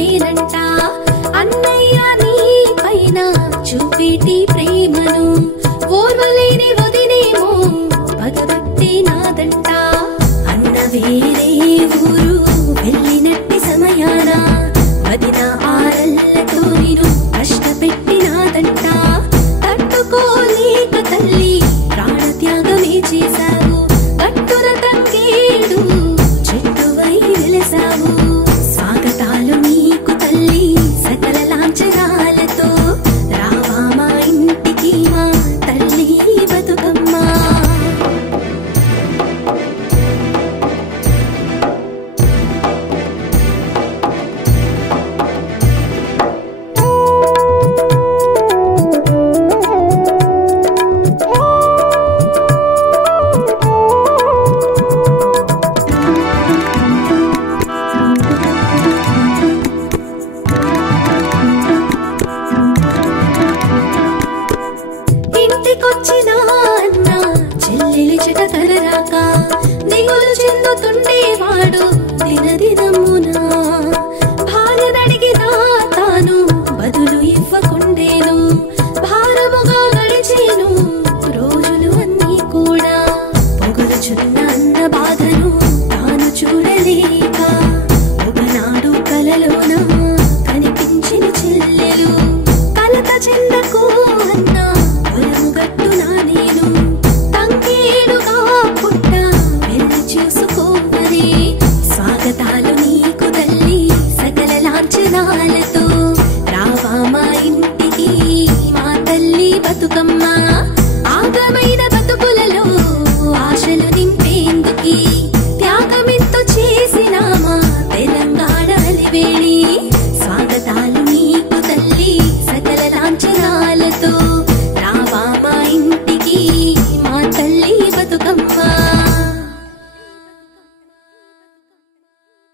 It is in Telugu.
పెట్టేనంట అన్నయ్య నీ పైన చూపేటి ప్రేమను ఓర్వలేని వదినేమో పగబట్టే నాదంట అన్న వేరే ఊరు వెళ్ళినట్టి సమయాన వదిన ఆరల్లతో నేను కష్టపెట్టినాదంట తట్టుకోలేక తల్లి ప్రాణత్యాగమే చేశావు కట్టున తంగేడు చెట్టువై వెలసావు స్వాగతాలు నీకు తల్లి సకల లాంఛనాలతో రావా మా ఇంటికి మా తల్లి బతుకమ్మ ఇంటికొచ్చిన అన్న చెల్లెలి చెట తరరాక దిగులు చెందుతుండేవాడు దినదినమునా భార్యనడిగినా తాను బదులు ఇవ్వకుండేను భారముగా గడిచేను రోజులు అన్నీ కూడా పొగులుచున్న అన్న బాధను తాను చూడలేక ఒకనాడు కలలోన కనిపించిన చెల్లెలు కలత చెంద